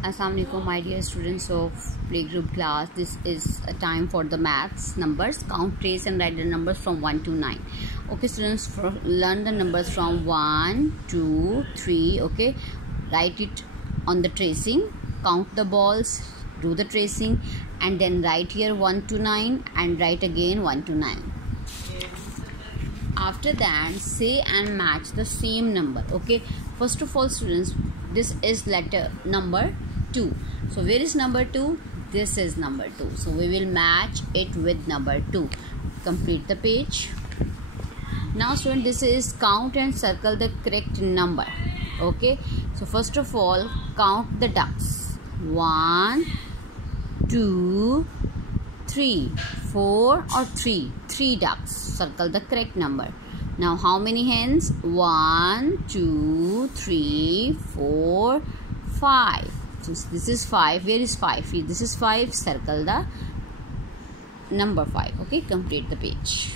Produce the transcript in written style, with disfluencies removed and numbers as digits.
Assalamualaikum, my dear students of playgroup class. This is a time for the maths numbers. Count, trace and write the numbers from 1 to 9. Okay students, learn the numbers from 1 2 3. Okay, write it on the tracing, count the balls, do the tracing, and then write here 1 to 9 and write again 1 to 9. After that, say and match the same number. Okay, first of all students, this is letter number 2. So where is number 2? This is number 2. So we will match it with number 2. Complete the page. Now student, this is count and circle the correct number. Okay, so first of all, count the ducks. 1 2 3 4 or 3 ducks. Circle the correct number. Now how many hens? 1 2 3 4 5. So this is 5. Where is 5? This is 5. Circle the number 5. Okay, complete the page.